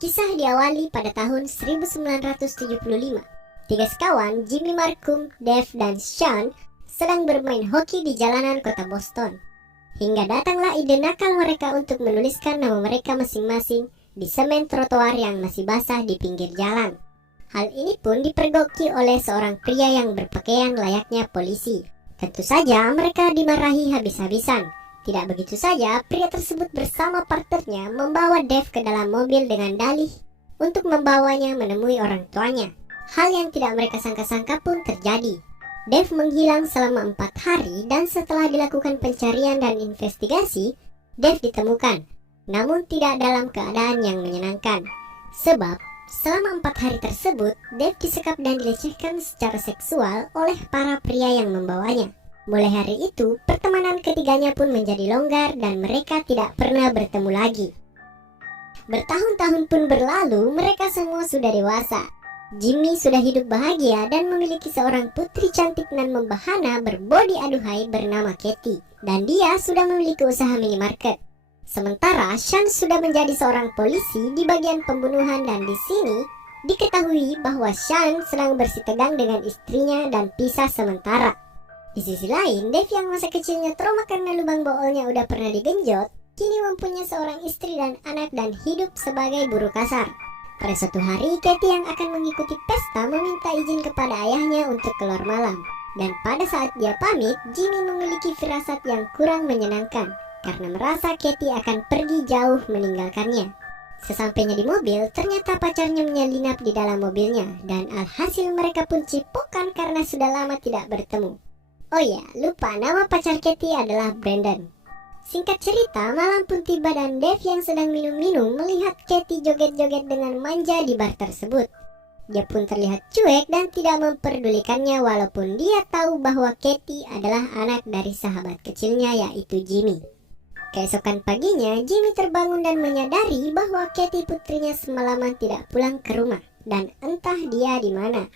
Kisah diawali pada tahun 1975. Tiga sekawan, Jimmy, Malcolm, Dave, dan Sean, sedang bermain hoki di jalanan kota Boston. Hingga datanglah ide nakal mereka untuk menuliskan nama mereka masing-masing di semen trotoar yang masih basah di pinggir jalan. Hal ini pun dipergoki oleh seorang pria yang berpakaian layaknya polisi. Tentu saja mereka dimarahi habis-habisan. Tidak begitu saja, pria tersebut bersama partnernya membawa Dave ke dalam mobil dengan dalih untuk membawanya menemui orang tuanya. Hal yang tidak mereka sangka-sangka pun terjadi. Dave menghilang selama 4 hari dan setelah dilakukan pencarian dan investigasi, Dave ditemukan, namun tidak dalam keadaan yang menyenangkan. Sebab, selama 4 hari tersebut, Dave disekap dan dilecehkan secara seksual oleh para pria yang membawanya. Mulai hari itu, pertemanan ketiganya pun menjadi longgar dan mereka tidak pernah bertemu lagi. Bertahun-tahun pun berlalu, mereka semua sudah dewasa. Jimmy sudah hidup bahagia dan memiliki seorang putri cantik dan membahana berbodi aduhai bernama Katie. Dan dia sudah memiliki usaha minimarket. Sementara Sean sudah menjadi seorang polisi di bagian pembunuhan dan di sini diketahui bahwa Sean sedang bersitegang dengan istrinya dan pisah sementara. Di sisi lain, Dave yang masa kecilnya trauma karena lubang boolnya udah pernah digenjot, kini mempunyai seorang istri dan anak dan hidup sebagai buruh kasar. Pada suatu hari, Katie yang akan mengikuti pesta meminta izin kepada ayahnya untuk keluar malam. Dan pada saat dia pamit, Jimmy memiliki firasat yang kurang menyenangkan karena merasa Katie akan pergi jauh meninggalkannya. Sesampainya di mobil, ternyata pacarnya menyelinap di dalam mobilnya dan alhasil mereka pun cipokan karena sudah lama tidak bertemu. Oh ya, lupa nama pacar Katie adalah Brandon. Singkat cerita, malam pun tiba dan Dave yang sedang minum-minum melihat Katie joget-joget dengan manja di bar tersebut. Dia pun terlihat cuek dan tidak memperdulikannya walaupun dia tahu bahwa Katie adalah anak dari sahabat kecilnya yaitu Jimmy. Keesokan paginya, Jimmy terbangun dan menyadari bahwa Katie putrinya semalaman tidak pulang ke rumah dan entah dia di mana.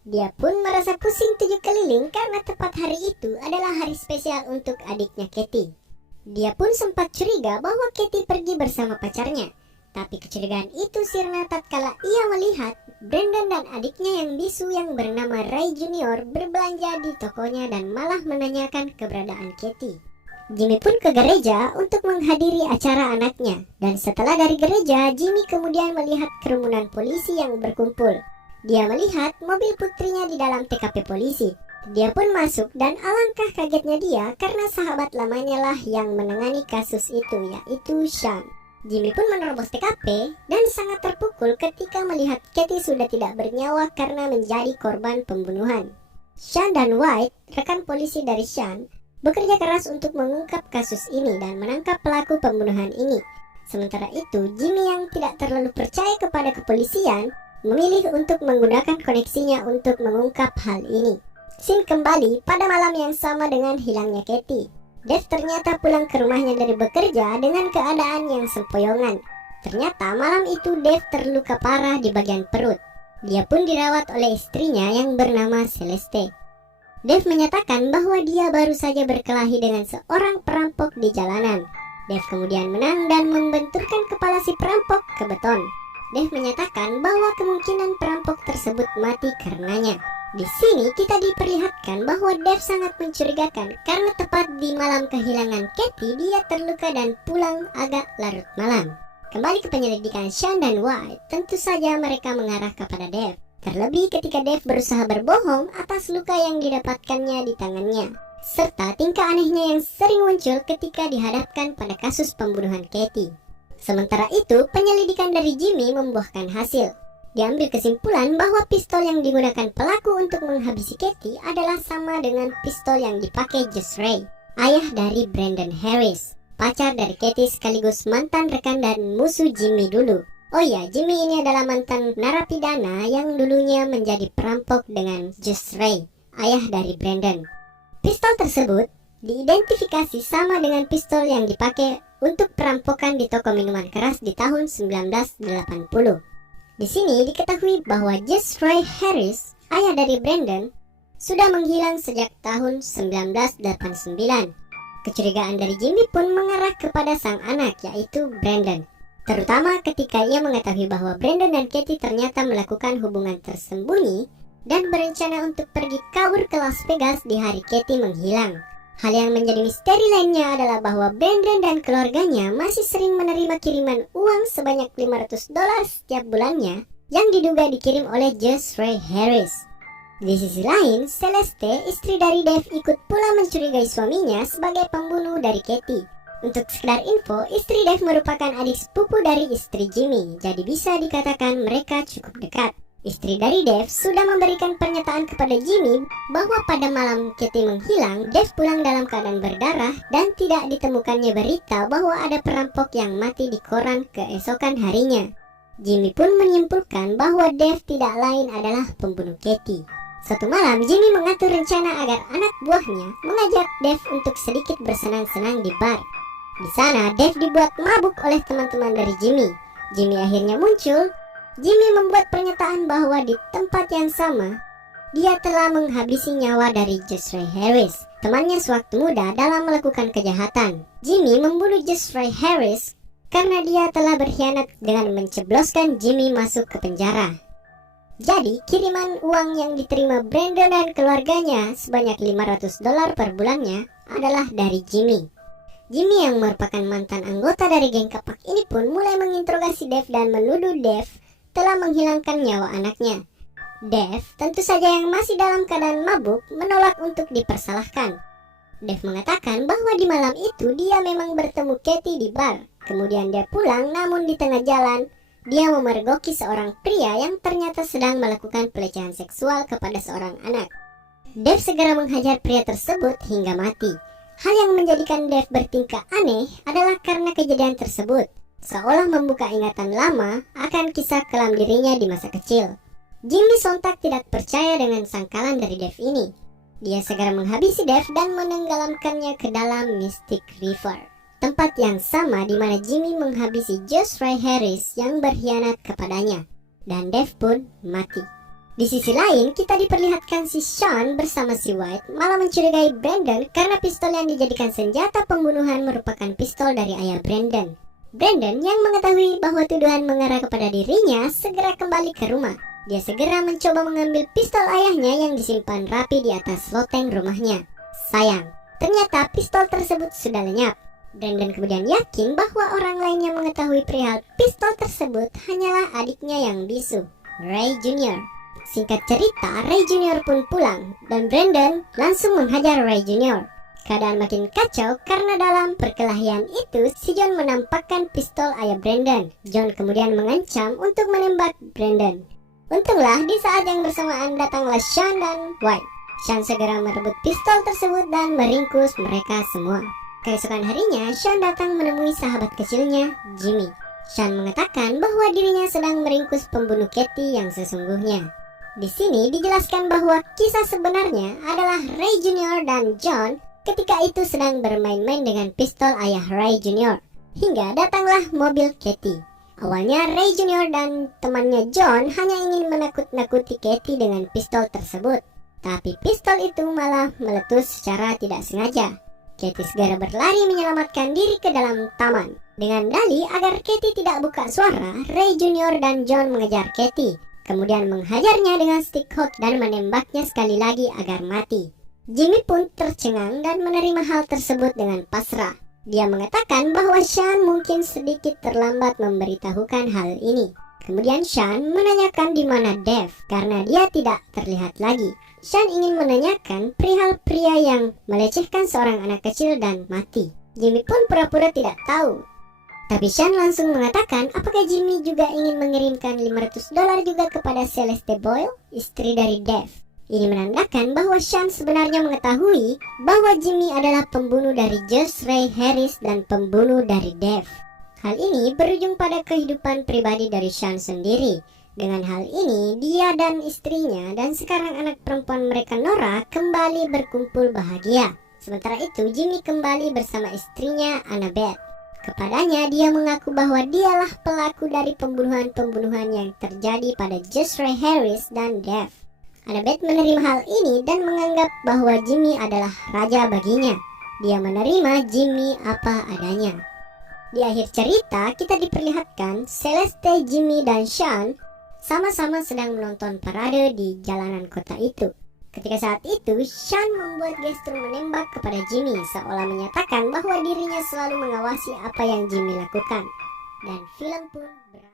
Dia pun merasa pusing 7 keliling karena tepat hari itu adalah hari spesial untuk adiknya Katie. Dia pun sempat curiga bahwa Katie pergi bersama pacarnya. Tapi kecurigaan itu sirna tatkala ia melihat Brandon dan adiknya yang bisu yang bernama Ray Junior berbelanja di tokonya dan malah menanyakan keberadaan Katie. Jimmy pun ke gereja untuk menghadiri acara anaknya. Dan setelah dari gereja, Jimmy kemudian melihat kerumunan polisi yang berkumpul. Dia melihat mobil putrinya di dalam TKP polisi. Dia pun masuk dan alangkah kagetnya dia karena sahabat lamanya lah yang menangani kasus itu yaitu Sean. Jimmy pun menerobos TKP dan sangat terpukul ketika melihat Katie sudah tidak bernyawa karena menjadi korban pembunuhan. Sean dan White, rekan polisi dari Sean, bekerja keras untuk mengungkap kasus ini dan menangkap pelaku pembunuhan ini. Sementara itu, Jimmy yang tidak terlalu percaya kepada kepolisian memilih untuk menggunakan koneksinya untuk mengungkap hal ini. Scene kembali pada malam yang sama dengan hilangnya Katie. Dave ternyata pulang ke rumahnya dari bekerja dengan keadaan yang sempoyongan. Ternyata malam itu Dave terluka parah di bagian perut. Dia pun dirawat oleh istrinya yang bernama Celeste. Dave menyatakan bahwa dia baru saja berkelahi dengan seorang perampok di jalanan. Dave kemudian menang dan membenturkan kepala si perampok ke beton. Dave menyatakan bahwa kemungkinan perampok tersebut mati karenanya. Di sini kita diperlihatkan bahwa Dave sangat mencurigakan karena tepat di malam kehilangan Katie dia terluka dan pulang agak larut malam. Kembali ke penyelidikan Sean dan White, tentu saja mereka mengarah kepada Dave. Terlebih ketika Dave berusaha berbohong atas luka yang didapatkannya di tangannya, serta tingkah anehnya yang sering muncul ketika dihadapkan pada kasus pembunuhan Katie. Sementara itu, penyelidikan dari Jimmy membuahkan hasil. Diambil kesimpulan bahwa pistol yang digunakan pelaku untuk menghabisi Katie adalah sama dengan pistol yang dipakai Josh Ray, ayah dari Brandon Harris, pacar dari Katie sekaligus mantan rekan dan musuh Jimmy dulu. Oh ya, Jimmy ini adalah mantan narapidana yang dulunya menjadi perampok dengan Josh Ray, ayah dari Brandon. Pistol tersebut diidentifikasi sama dengan pistol yang dipakai untuk perampokan di toko minuman keras di tahun 1980. Di sini diketahui bahwa Josh Ray Harris, ayah dari Brandon, sudah menghilang sejak tahun 1989. Kecurigaan dari Jimmy pun mengarah kepada sang anak yaitu Brandon. Terutama ketika ia mengetahui bahwa Brandon dan Katie ternyata melakukan hubungan tersembunyi dan berencana untuk pergi kabur ke Las Vegas di hari Katie menghilang. Hal yang menjadi misteri lainnya adalah bahwa Brandon dan keluarganya masih sering menerima kiriman uang sebanyak $500 setiap bulannya yang diduga dikirim oleh Josh Ray Harris. Di sisi lain, Celeste, istri dari Dave, ikut pula mencurigai suaminya sebagai pembunuh dari Katie. Untuk sekedar info, istri Dave merupakan adik sepupu dari istri Jimmy, jadi bisa dikatakan mereka cukup dekat. Istri dari Dave sudah memberikan pernyataan kepada Jimmy bahwa pada malam Katie menghilang, Dave pulang dalam keadaan berdarah dan tidak ditemukannya berita bahwa ada perampok yang mati di koran keesokan harinya. Jimmy pun menyimpulkan bahwa Dave tidak lain adalah pembunuh Katie. Suatu malam, Jimmy mengatur rencana agar anak buahnya mengajak Dave untuk sedikit bersenang-senang di bar. Di sana, Dave dibuat mabuk oleh teman-teman dari Jimmy. Jimmy akhirnya muncul. Jimmy membuat pernyataan bahwa di tempat yang sama, dia telah menghabisi nyawa dari Josh Ray Harris, temannya sewaktu muda dalam melakukan kejahatan. Jimmy membunuh Josh Ray Harris karena dia telah berkhianat dengan mencebloskan Jimmy masuk ke penjara. Jadi, kiriman uang yang diterima Brandon dan keluarganya sebanyak $500 per bulannya adalah dari Jimmy. Jimmy yang merupakan mantan anggota dari geng kapak ini pun mulai menginterogasi Dave dan menuduh Dave telah menghilangkan nyawa anaknya. Dave, tentu saja yang masih dalam keadaan mabuk, menolak untuk dipersalahkan. Dave mengatakan bahwa di malam itu dia memang bertemu Katie di bar. Kemudian dia pulang, namun di tengah jalan dia memergoki seorang pria yang ternyata sedang melakukan pelecehan seksual kepada seorang anak. Dave segera menghajar pria tersebut hingga mati. Hal yang menjadikan Dave bertingkah aneh adalah karena kejadian tersebut seolah membuka ingatan lama akan kisah kelam dirinya di masa kecil. Jimmy sontak tidak percaya dengan sangkalan dari Dave ini. Dia segera menghabisi Dave dan menenggelamkannya ke dalam Mystic River, tempat yang sama di mana Jimmy menghabisi Josh Ray Harris yang berkhianat kepadanya, dan Dave pun mati. Di sisi lain, kita diperlihatkan si Sean bersama si White malah mencurigai Brandon karena pistol yang dijadikan senjata pembunuhan merupakan pistol dari ayah Brandon. Brandon yang mengetahui bahwa tuduhan mengarah kepada dirinya segera kembali ke rumah. Dia segera mencoba mengambil pistol ayahnya yang disimpan rapi di atas loteng rumahnya. Sayang, ternyata pistol tersebut sudah lenyap. Brandon kemudian yakin bahwa orang lain yang mengetahui perihal pistol tersebut hanyalah adiknya yang bisu, Ray Jr. Singkat cerita, Ray Jr. pun pulang dan Brandon langsung menghajar Ray Jr. Keadaan makin kacau karena dalam perkelahian itu si John menampakkan pistol ayah Brandon. John kemudian mengancam untuk menembak Brandon. Untunglah di saat yang bersamaan datanglah Sean dan White. Sean segera merebut pistol tersebut dan meringkus mereka semua. Keesokan harinya, Sean datang menemui sahabat kecilnya, Jimmy. Sean mengatakan bahwa dirinya sedang meringkus pembunuh Katie yang sesungguhnya. Di sini dijelaskan bahwa kisah sebenarnya adalah Ray Jr. dan John ketika itu sedang bermain-main dengan pistol ayah Ray Jr. Hingga datanglah mobil Katie. Awalnya Ray Jr. dan temannya John hanya ingin menakut-nakuti Katie dengan pistol tersebut. Tapi pistol itu malah meletus secara tidak sengaja. Katie segera berlari menyelamatkan diri ke dalam taman. Dengan dalih agar Katie tidak buka suara, Ray Jr. dan John mengejar Katie. Kemudian menghajarnya dengan stick hook dan menembaknya sekali lagi agar mati. Jimmy pun tercengang dan menerima hal tersebut dengan pasrah. Dia mengatakan bahwa Sean mungkin sedikit terlambat memberitahukan hal ini. Kemudian Sean menanyakan di mana Dave karena dia tidak terlihat lagi. Sean ingin menanyakan perihal pria yang melecehkan seorang anak kecil dan mati. Jimmy pun pura-pura tidak tahu. Tapi Sean langsung mengatakan apakah Jimmy juga ingin mengirimkan $500 juga kepada Celeste Boyle, istri dari Dave. Ini menandakan bahwa Sean sebenarnya mengetahui bahwa Jimmy adalah pembunuh dari Josh Ray Harris dan pembunuh dari Dave. Hal ini berujung pada kehidupan pribadi dari Sean sendiri. Dengan hal ini, dia dan istrinya dan sekarang anak perempuan mereka Nora kembali berkumpul bahagia. Sementara itu, Jimmy kembali bersama istrinya Annabeth. Kepadanya, dia mengaku bahwa dialah pelaku dari pembunuhan-pembunuhan yang terjadi pada Josh Ray Harris dan Dave. Annabeth menerima hal ini dan menganggap bahwa Jimmy adalah raja baginya. Dia menerima Jimmy apa adanya. Di akhir cerita, kita diperlihatkan Celeste, Jimmy, dan Sean sama-sama sedang menonton parade di jalanan kota itu. Ketika saat itu, Sean membuat gestur menembak kepada Jimmy, seolah menyatakan bahwa dirinya selalu mengawasi apa yang Jimmy lakukan. Dan film pun berakhir.